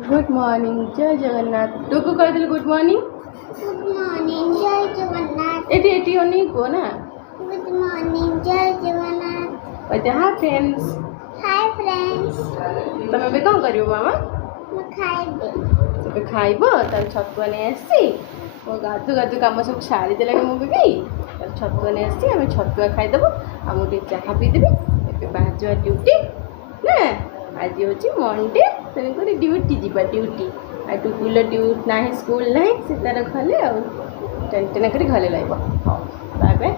Good morning जय जगन्नाथ टुकु कह दिल गुड मॉर्निंग जय जगन्नाथ एटी एटी ओनी को ना गुड मॉर्निंग जय जगन्नाथ कहते हाय फ्रेंड्स तमे बे कौन करियो मामा मैं खाइबे तबे खाइबो त छतुआ ने आसी ओ गाधु गाधु काम सब छाड़ी देला के मु बेबी त छतुआ ने आसी हम छतुआ खाइ देबो आ मु टे चाहा पी देबी एबे बाजवा ड्यूटी ना आज होची मंडे तने कोरी ड्यूटी जीबा ड्यूटी आ टुकुला ड्यूटी नाही स्कूल नाही से तार खले आ टेंशन करी घले लाइबो हां बाय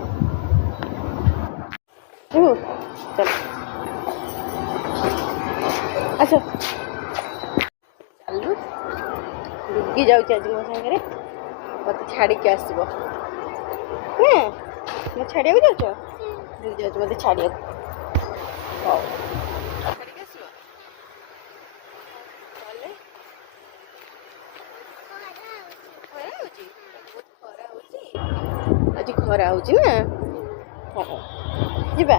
ओ चल अच्छा चलू दुर्गी जाऊँ आज मो सागर मत छाड़ी के आसब मैं छाड़िया जाऊँ दुर्गी जाऊँ मत छाड़िया हाँ आज खरा हो ना हाँ जीवा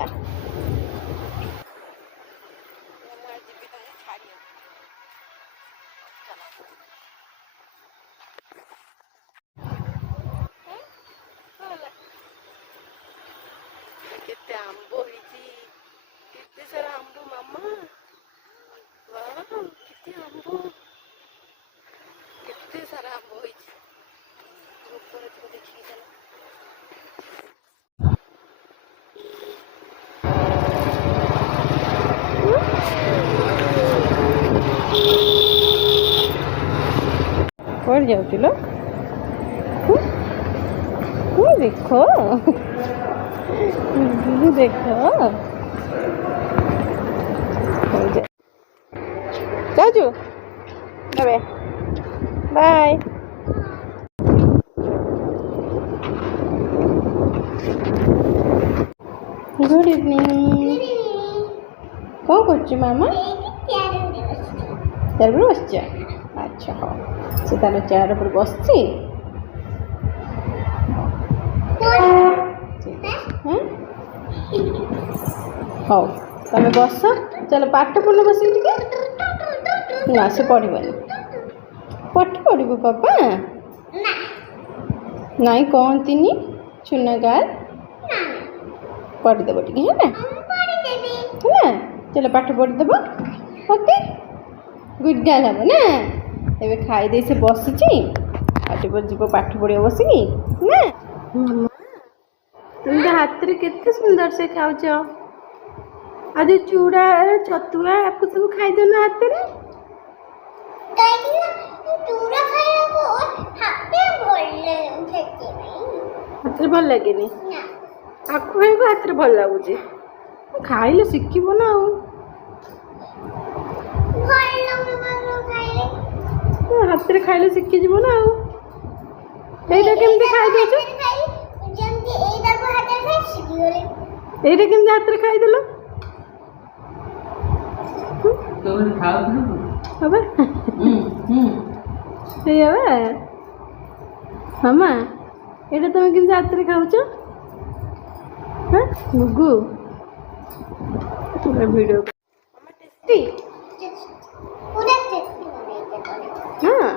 केते आंबो होईची केते सारा आंबो मामा वाह केते आंबो केते सारा आंबो होईची ऊपर तो देखि चला पड़ जाऊ लो देखो देखो जाऊ अबे बाय गुड इवनिंग कौन कर मामा चेयर पर बस अच्छा हाँ से तार चेयर पर बस हौ तमें बस चलो पाठ पढ़ बस ना से पढ़वन पाठ पढ़ पापा नाई कहती चुना गाल पढ़ीदेव टे है ना चलो पाठ पढ़ीदेव ओके गुड गर्ल हम ना ए खाईदे से बसी जीव पाठ पढ़ बसिकी ना तुम हाथ में केते सुंदर से खाऊच आज चूड़ा छतुआ आपको सब खाईदे ना हाथ में हाथ में भल लगे आपको हाथ में भल लगुच खाइले शिखब ना हाथ में खाइले शिखीज ना यहीटा केमती खाई केमती हाथ में खाईदेल मामा ये तुम केमती हाथ में खाऊच गुगु वीडियो टेस्टी हाँ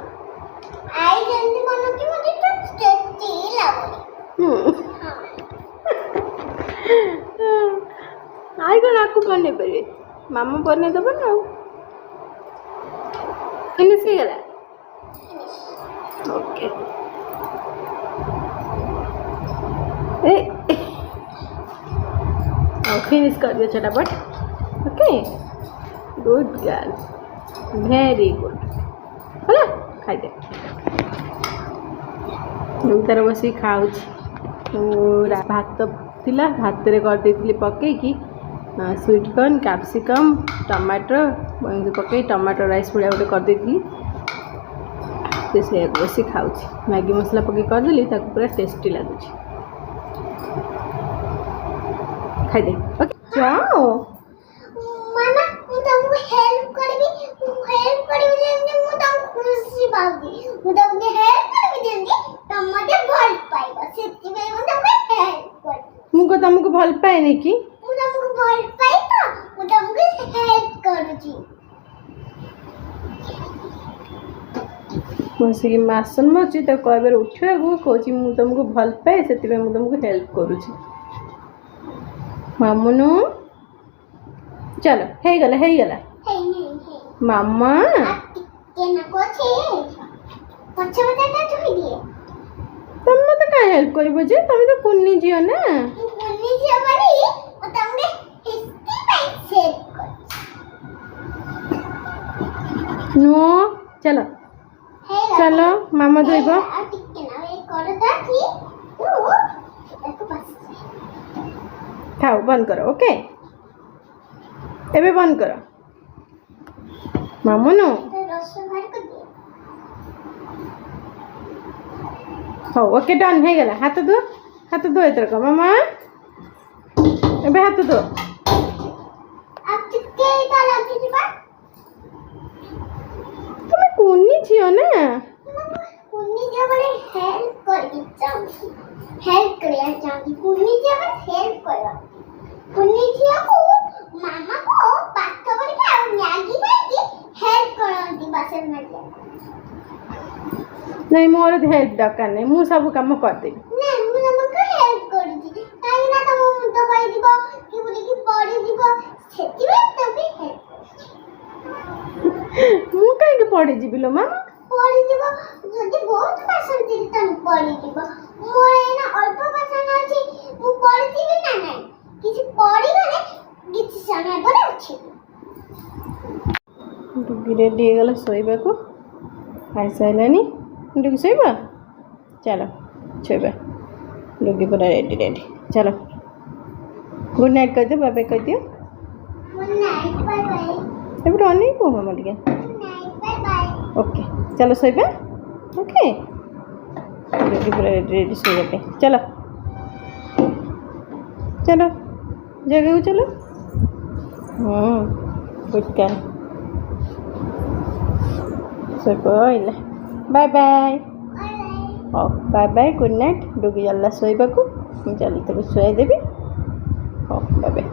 आई कौन आपको बन पारे मामा बन दब ना फिनिश हो गला ओके फिनिश कर दियो चटापट okay good girl very good है खाई दे तार बस खाऊ भात थिला भात रे कर देती पकईकी स्वीट कॉर्न कैप्सिकम टमाटो पकई टमाटो राइस भलिया गोटे कर देती से बस खाऊ मैगी मसला पकई करदेली पूरा टेस्टी लगुच खाई दे ओके जाओ मामा मु तुमको हेल्प करबी जे मु तुमको खुशी पाउदी मु तुमको हेल्प करबी देंगी तुम मते भल पाइबा सेति में मु तुमको हेल्प कर मु को तुमको भल पाए नहीं कि मु तुमको भल पाई तो मु तुमको हेल्प करूची ବସିକି ବାସନ ମାରୁଛି ତାକୁ କହିବାରେ ଉଠିବାକୁ କହୁଛି ମୁଁ ତୁମକୁ ଭଲ ପାଏ ସେଥିପାଇଁ ମୁଁ ତୁମକୁ ହେଲ୍ପ କରୁଛି। ମାମୁନୁ ଚାଲ ହେଇଗଲା ହେଇଗଲା ହେଇନି ମାମା ଟିକେ ନାକୁ ଅଛି ପଛ ପଛଟା ଧୋଇଦିଏ। ତମେ ମୋତେ କାହିଁ ହେଲ୍ପ କରିବ ଯେ ତମେ ତ କୁନି ଝିଅ ନା। ମୁଁ କୁନି ଝିଅ ବୋଲି ମୁଁ ତମକୁ ସେଥିପାଇଁ ସେଭ୍ କରିଛି। ନୋ ଚାଲ ହେଇଗଲା। ଚାଲ ମାମା ଧୋଇବ। ଆଉ ଟିକେ ନା ଏ କରଟା କି ତୁ ତାକୁ ବସି ଥାଉ ବନ୍ଦ କର ଓକେ ଏବେ ବନ୍ଦ କର ମାମୁନୁ। ରସ ବାହାର କରିଦିଏ। ହଉ ଓକେ ଡନ୍ ହେଇଗଲା। ହାତ ଧୁଅ ଏଥରକ ମାମା ଏବେ ହାତ ଧୁଅ। ଆଉ ଟିକେ ତା ଲାଗିଯିବା। ତମେ କୁନି ଝିଅ ନା। କୁନି ଝିଅ ବୋଲି ହେଲ୍ପ କରିକି ଚାହୁଁଛି। ହେଲ୍ପ କରିବା ଚାହୁଁଛି କୁନି ଝିଅ ବୋଲି ହେଲ୍ପ କରିବା। କୁନି ଝିଅକୁ ମାମାକୁ ପାଠ ପଢିକି ଆଉ ମ୍ୟାଗି ଖାଇକି ହେଲ୍ପ କରନ୍ତି ବାସନ ମାଜିବା। ନାଇଁ ମୋର ହେଲ୍ପ ଦରକାର ନାହିଁ ମୁଁ ସବୁ କାମ କରିଦେବି। ନା ମୁଁ ତମକୁ ହେଲ୍ପ କରୁଛି କାହିଁକି ନା ତମ ମୁଣ୍ଡ ପାଇଯିବ କି ବୁଲିକି ପଡିଯିବ ସେଥିପାଇଁ ତମେ ହେଲ୍ପ ମୁଁ କାହିଁକି ପଡ଼ିଯିବି ଲୋ ମାମା। ପଡିଯିବ ଯଦି ବହୁତ ବାସନ ଥିବ ତମେ ପଡିଯିବ। ମୋର ଏଇନା ଅଳ୍ପ ବାସନ ଅଛି ମୁଁ ପଡିଯିବି ନା ନାଇଁ କିଛି ପଡିଗଲେ କିଛି ସମୟ ପରେ ଅଛି। ଡୁଗି ରେଡ଼ି ହେଇଗଲା ଶୋଇବାକୁ ଖାଇସାରିଲାଣି। ଡୁଗି ଶୋଇବ ଚାଲ ଶୋଇବା। ଡୁଗି ପୁରା ରେଡ଼ି ଚାଲ ଗୁଡ୍ ନାଇଟ୍ କହିଦିଅ ବାଏ ବାଏ କହିଦିଅ। Good night bye bye. ଏପଟେ ଅନେଇ କୁହ ମାମା ଟିକେ good night bye bye. Okay ଚାଲ ଶୋଇବା ଓକେ। ଡୁଗି ପୁରା ରେଡ଼ି ଶୋଇବା ପାଇଁ ଚାଲ ଚାଲ ଜାଗାକୁ ଚାଲ। ଗୁଡ୍ ଗାର୍ଲ ଶୋଇପଇଲା ବାଏ ବାଏ। ହଉ bye bye good night. Doggy ଚାଲିଲା ଶୋଇବାକୁ ମୁଁ ଚାଲି ତାକୁ ଶୁଆଇ ଦେବି। ହଉ ବାଏ ବାଏ।